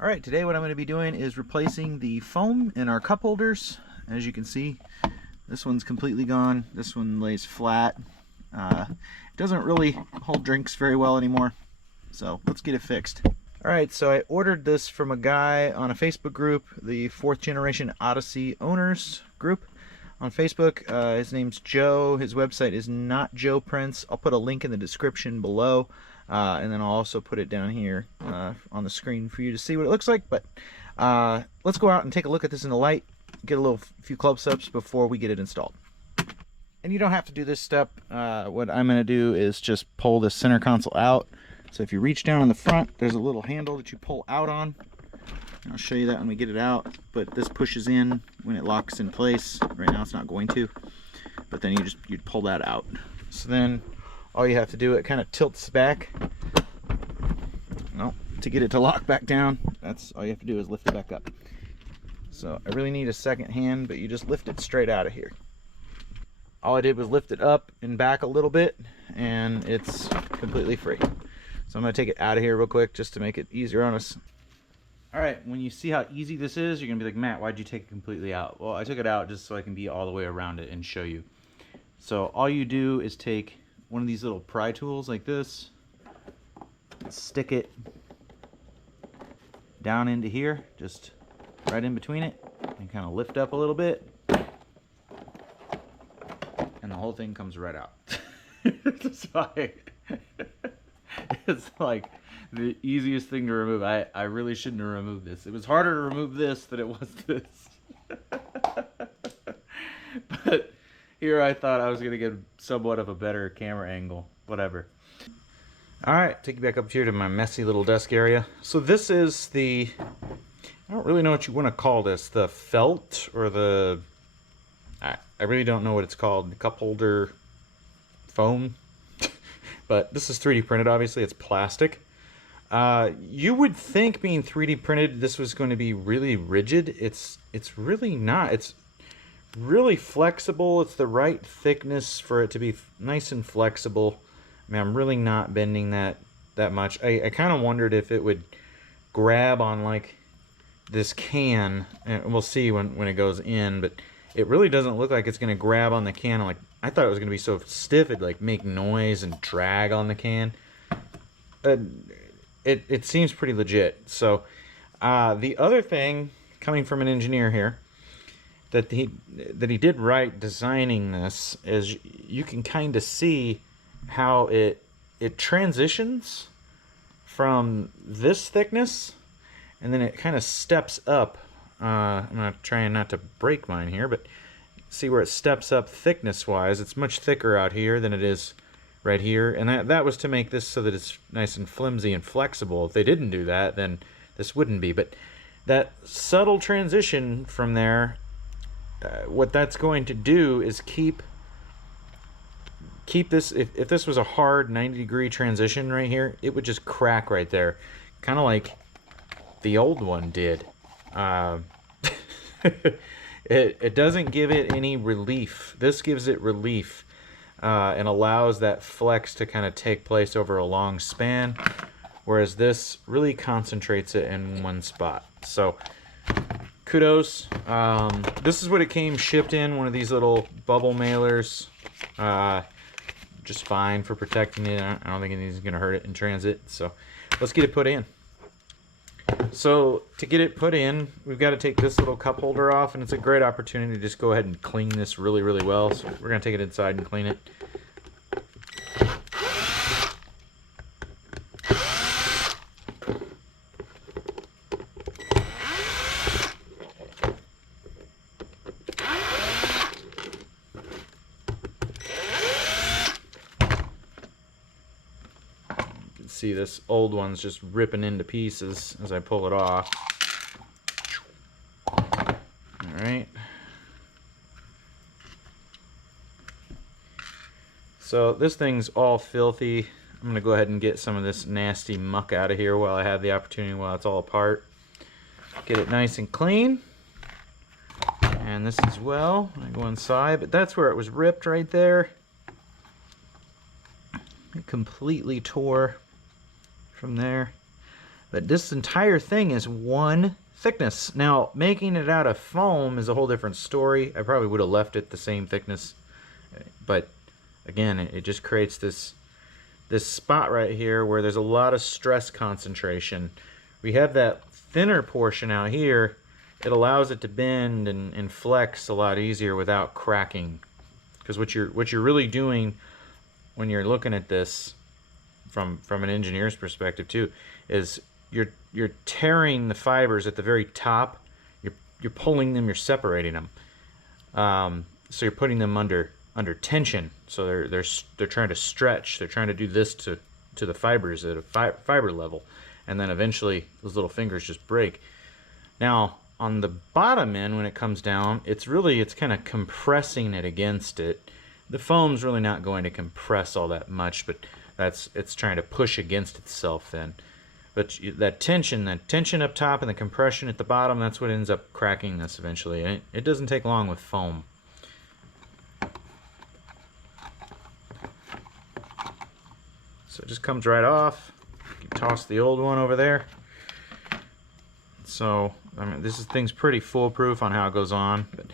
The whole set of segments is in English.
Alright, today what I'm going to be doing is replacing the foam in our cup holders. As you can see, this one's completely gone. This one lays flat. It doesn't really hold drinks very well anymore. So let's get it fixed. Alright, so I ordered this from a guy on a Facebook group, the 4th Generation Odyssey Owners group on Facebook. His name's Joe. His website is Not Joe Prince. I'll put a link in the description below. And then I'll also put it down here on the screen for you to see what it looks like. But let's go out and take a look at this in the light, get a few close-ups before we get it installed. And you don't have to do this step. What I'm going to do is just pull the center console out. So if you reach down on the front, there's a little handle that you pull out on. And I'll show you that when we get it out. But this pushes in when it locks in place. Right now it's not going to. But then you'd pull that out. So then all you have to do, it kind of tilts back. Well, to get it to lock back down, that's all you have to do is lift it back up. So I really need a second hand, but you just lift it straight out of here. All I did was lift it up and back a little bit, and it's completely free. So I'm going to take it out of here real quick just to make it easier on us. Alright, when you see how easy this is, you're going to be like, Matt, why'd you take it completely out? Well, I took it out just so I can be all the way around it and show you. So all you do is take one of these little pry tools like this, stick it down into here, just right in between it, and kind of lift up a little bit, and the whole thing comes right out. It's like the easiest thing to remove. I really shouldn't have removed this. It was harder to remove this than it was this. But here I thought I was going to get somewhat of a better camera angle. Whatever. Alright, take you back up here to my messy little desk area. So this is the, I don't really know what you want to call this. The felt or the, I really don't know what it's called. The cup holder foam. But this is 3D printed, obviously. It's plastic. You would think being 3D printed, this was going to be really rigid. It's really not. It's really flexible. It's the right thickness for it to be nice and flexible. I mean, I'm really not bending that much. I kind of wondered if it would grab on like this can, and we'll see when it goes in, but it really doesn't look like it's going to grab on the can. Like, I thought it was going to be so stiff it'd like make noise and drag on the can. It seems pretty legit. So the other thing, coming from an engineer here, that he did right designing this, is you can kind of see how it transitions from this thickness, and then it kind of steps up. I'm not trying not to break mine here, but see where it steps up thickness wise. It's much thicker out here than it is right here, and that was to make this so that it's nice and flimsy and flexible. If they didn't do that, then this wouldn't be. But that subtle transition from there, what that's going to do is keep this. If this was a hard 90-degree transition right here, it would just crack right there, kind of like the old one did. It doesn't give it any relief. This gives it relief and allows that flex to kind of take place over a long span, whereas this really concentrates it in one spot. So kudos. This is what it came shipped in, one of these little bubble mailers. Just fine for protecting it. I don't think anything's going to hurt it in transit. So let's get it put in. So to get it put in, we've got to take this little cup holder off, and it's a great opportunity to just go ahead and clean this really, really well. So we're going to take it inside and clean it. See, this old one's just ripping into pieces as I pull it off. Alright. So this thing's all filthy. I'm going to go ahead and get some of this nasty muck out of here while I have the opportunity, while it's all apart. Get it nice and clean. And this as well. I go inside, but that's where it was ripped right there. It completely tore from there. But this entire thing is one thickness. Now, making it out of foam is a whole different story. I probably would have left it the same thickness, but again, it just creates this spot right here where there's a lot of stress concentration. We have that thinner portion out here. It allows it to bend and flex a lot easier without cracking. Because what you're really doing when you're looking at this from an engineer's perspective too, is you're tearing the fibers at the very top. You're pulling them. You're separating them. So you're putting them under tension. So they're trying to stretch. They're trying to do this to the fibers at a fiber level, and then eventually those little fingers just break. Now on the bottom end, when it comes down, it's kind of compressing it against it. The foam's really not going to compress all that much, but it's trying to push against itself then. But that tension up top and the compression at the bottom, that's what ends up cracking this eventually. And it doesn't take long with foam. So it just comes right off. You can toss the old one over there. So, I mean, thing's pretty foolproof on how it goes on. But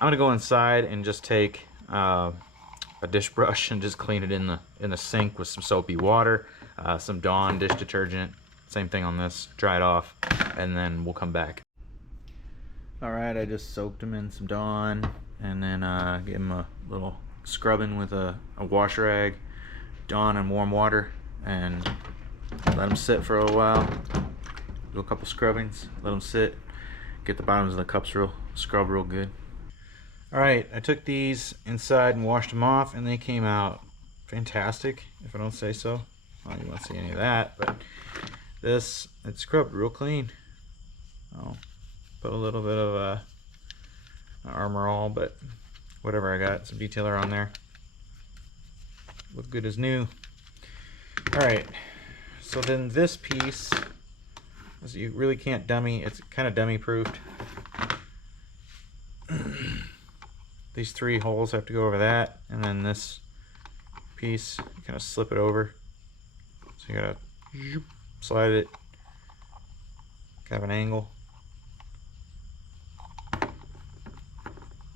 I'm gonna go inside and just take a dish brush and just clean it in the sink with some soapy water, some Dawn dish detergent. Same thing on this. Dry it off, and then we'll come back. All right, I just soaked them in some Dawn, and then give them a little scrubbing with a wash rag, Dawn and warm water, and let them sit for a while. Do a couple scrubbings, let them sit, get the bottoms of the cups scrub real good. All right, I took these inside and washed them off, and they came out fantastic, if I don't say so. Well, you won't see any of that, but it scrubbed real clean. I'll put a little bit of Armor All, but whatever I got, some detailer on there. Look good as new. All right, so then this piece, you really can't dummy, it's kind of dummy proofed. These 3 holes have to go over that, and then this piece, you kind of slip it over. So you gotta slide it kind of an angle.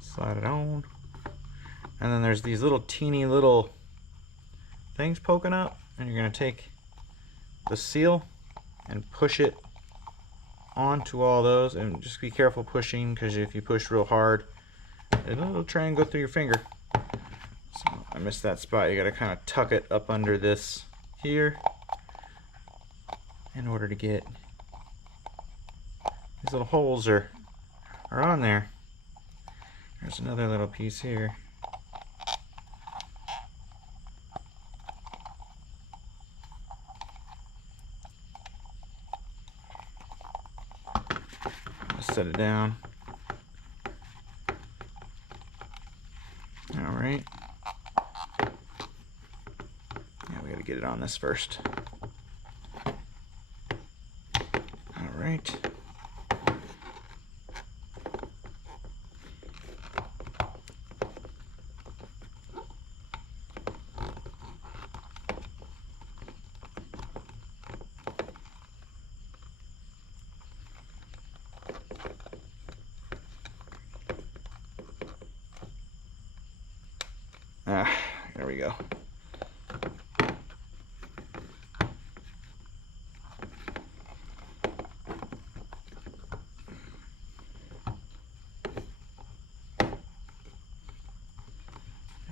Slide it on. And then there's these little teeny little things poking up, and you're gonna take the seal and push it onto all those, and just be careful pushing, because if you push real hard, it'll try and go through your finger. So I missed that spot. You gotta kind of tuck it up under this here in order to get these little holes are on there. There's another little piece here. Set it down. All right. Yeah, we got to get it on this first. All right. There we go.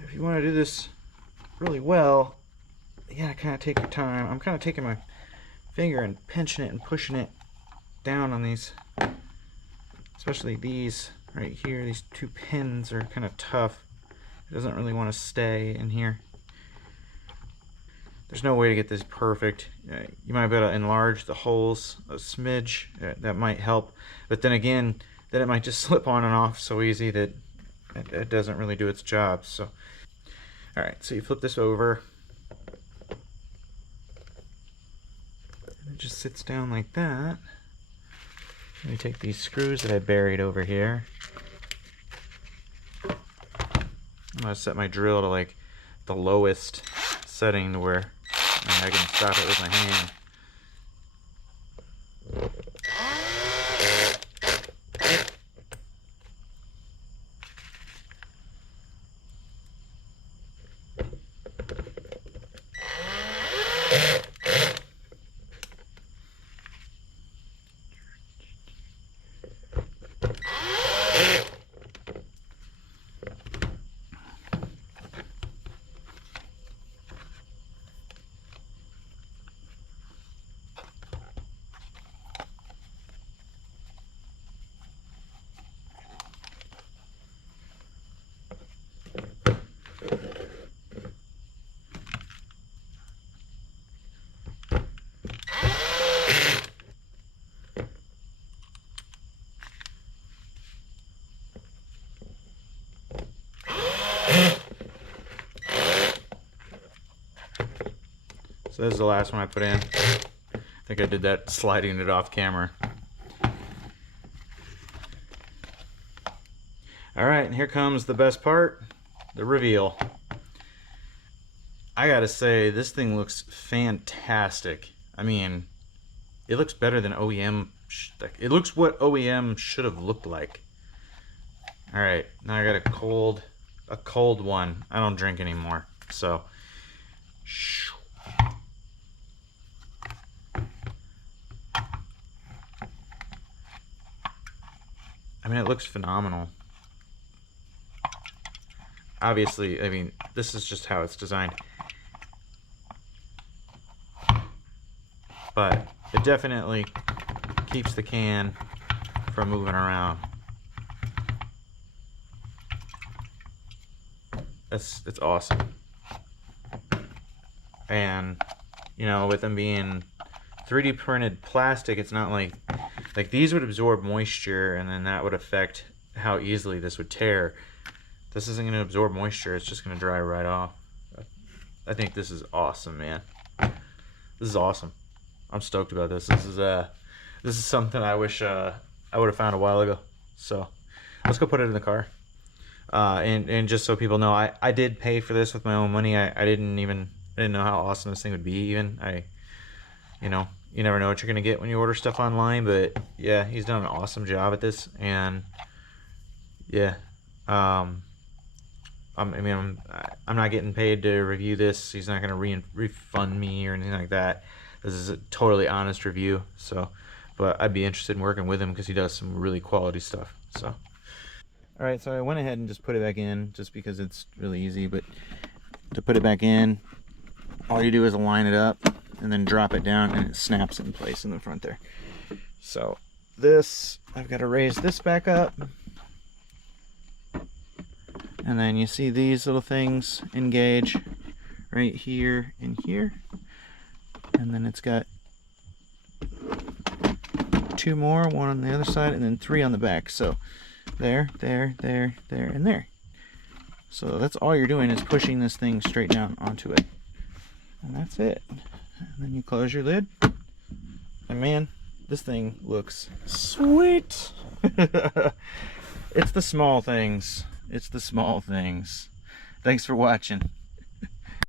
If you want to do this really well, you gotta kind of take your time. I'm kind of taking my finger and pinching it and pushing it down on these, especially these right here. These 2 pins are kind of tough. It doesn't really want to stay in here. There's no way to get this perfect. You might be able to enlarge the holes a smidge. That might help. But then again, then it might just slip on and off so easy that it doesn't really do its job. So, all right, so you flip this over. And it just sits down like that. Let me take these screws that I buried over here. I'm gonna set my drill to like the lowest setting to where I can stop it with my hand. So this is the last one I put in. I think I did that sliding it off camera. Alright, and here comes the best part, the reveal. I gotta say, this thing looks fantastic. I mean, it looks better than OEM. It looks what OEM should have looked like. Alright, now I got a cold one. I don't drink anymore, so. I mean, it looks phenomenal. Obviously, I mean, this is just how it's designed. But it definitely keeps the can from moving around. It's awesome. And, you know, with them being 3D printed plastic, it's not like these would absorb moisture, and then that would affect how easily this would tear. This isn't going to absorb moisture, it's just going to dry right off. I think this is awesome, man. This is awesome. I'm stoked about this. This is something I wish I would have found a while ago. So let's go put it in the car. And just so people know, I did pay for this with my own money. I didn't know how awesome this thing would be. Even you know, you never know what you're gonna get when you order stuff online. But yeah, he's done an awesome job at this, and yeah, I'm not getting paid to review this. He's not gonna refund me or anything like that. This is a totally honest review. So, but I'd be interested in working with him because he does some really quality stuff. So. Alright, so I went ahead and just put it back in just because it's really easy, but to put it back in, all you do is align it up and then drop it down and it snaps in place in the front there. So this, I've got to raise this back up, and then you see these little things engage right here and here, and then it's got two more, one on the other side and then three on the back. So there, there, there, there, and there. So that's all you're doing is pushing this thing straight down onto it. And that's it. And then you close your lid. And man, this thing looks sweet. It's the small things. It's the small things. Thanks for watching.